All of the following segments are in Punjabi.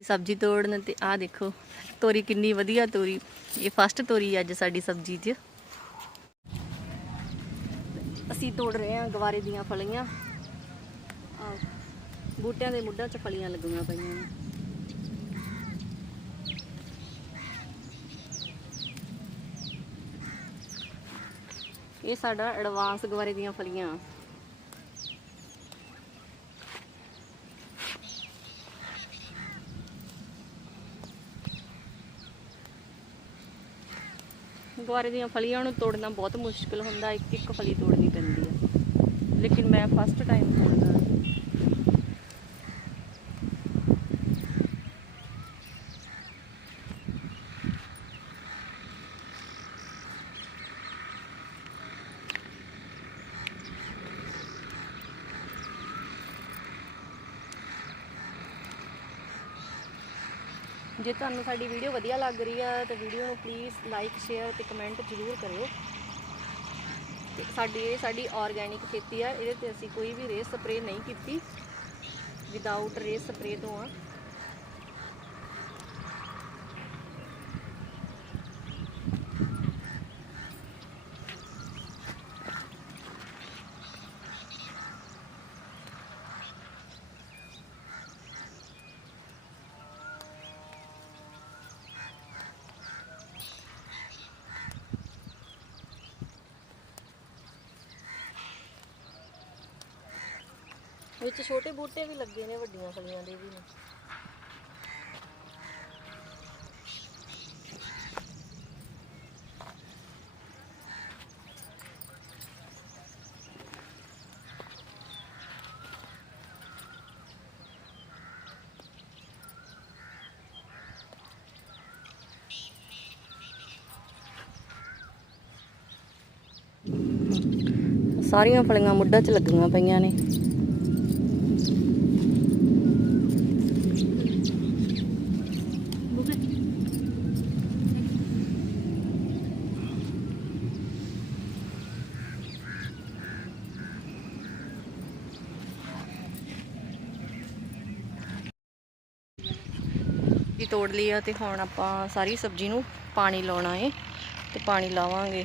ਸਬਜ਼ੀ ਤੋੜਨ ਤੇ ਆਹ ਦੇਖੋ, ਤੋਰੀ ਕਿੰਨੀ ਵਧੀਆ ਤੋਰੀ। ਇਹ ਫਸਟ ਤੋਰੀ ਅੱਜ ਸਾਡੀ ਸਬਜ਼ੀ 'ਚ। ਅਸੀਂ ਤੋੜ ਰਹੇ ਹਾਂ ਗਵਾਰੇ ਦੀਆਂ ਫਲੀਆਂ। ਆਹ, ਬੂਟਿਆਂ ਦੇ ਮੁੱਢਾਂ 'ਚ ਫਲੀਆਂ ਲੱਗੀਆਂ ਪਈਆਂ ਨੇ। ਇਹ ਸਾਡਾ ਐਡਵਾਂਸ ਗਵਾਰੇ ਦੀਆਂ ਫਲੀਆਂ। ਗੁਆਰੇ ਦੀਆਂ ਫਲੀਆਂ ਨੂੰ ਤੋੜਨਾ ਬਹੁਤ ਮੁਸ਼ਕਲ ਹੁੰਦਾ ਇੱਕ ਇੱਕ ਫਲੀ ਤੋੜਨੀ ਪੈਂਦੀ ਹੈ ਲੇਕਿਨ ਮੈਂ ਫਸਟ ਟਾਈਮ ਤੋੜਦਾ ਜੇ ਤੁਹਾਨੂੰ ਸਾਡੀ ਵੀਡੀਓ ਵਧੀਆ ਲੱਗ ਰਹੀ ਆ, ਤਾਂ ਵੀਡੀਓ ਨੂੰ ਪਲੀਜ਼ ਲਾਈਕ ਸ਼ੇਅਰ ਤੇ ਕਮੈਂਟ ਜ਼ਰੂਰ ਕਰਿਓ। ਤੇ ਸਾਡੀ ਇਹ ਸਾਡੀ ਆਰਗੈਨਿਕ ਖੇਤੀ ਆ, ਇਹਦੇ ਤੇ ਅਸੀਂ ਕੋਈ ਵੀ ਰੇਸ ਸਪਰੇ ਨਹੀਂ ਕੀਤੀ। ਵਿਦਆਊਟ ਰੇਸ ਸਪਰੇ ਤੋਂ ਆ। ਵਿੱਚ ਛੋਟੇ ਬੂਟੇ ਵੀ ਲੱਗੇ ਨੇ ਵੱਡੀਆਂ ਫਲੀਆਂ ਦੇ ਵੀ ਨੇ। ਸਾਰੀਆਂ ਫਲੀਆਂ ਮੁੱਢਾਂ 'ਚ ਲੱਗੀਆਂ ਪਈਆਂ ਨੇ। ਜੀ ਤੋੜ ਲਈ ਆ ਤੇ ਹੁਣ ਆਪਾਂ ਸਾਰੀ ਸਬਜ਼ੀ ਨੂੰ ਪਾਣੀ ਲਾਉਣਾ ਏ ਤੇ ਪਾਣੀ ਲਾਵਾਂਗੇ।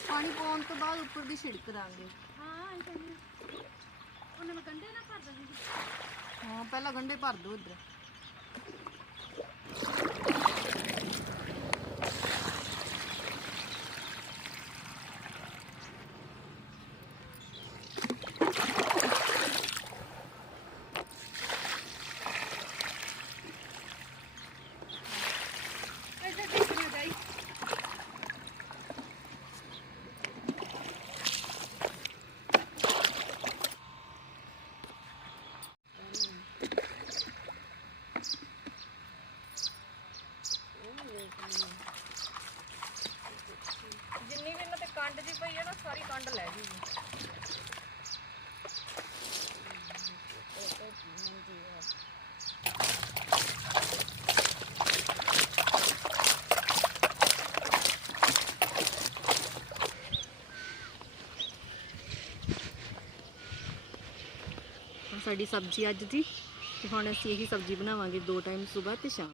ਪਾਣੀ ਪਾਉਣ ਤੋਂ ਬਾਅਦ ਉੱਪਰ ਦੀ ਛਿੜਕ ਦਾਂਗੇ। ਹਾਂ ਪਹਿਲਾਂ ਗੰਡੇ ਭਰ ਦੋ ਇੱਧਰ। ਸਾਡੀ ਸਬਜ਼ੀ ਅੱਜ ਦੀ। ਤੇ ਹੁਣ ਅਸੀਂ ਇਹੀ ਸਬਜ਼ੀ ਬਣਾਵਾਂਗੇ ਦੋ ਟਾਈਮ ਸਵੇਰ ਤੇ ਸ਼ਾਮ।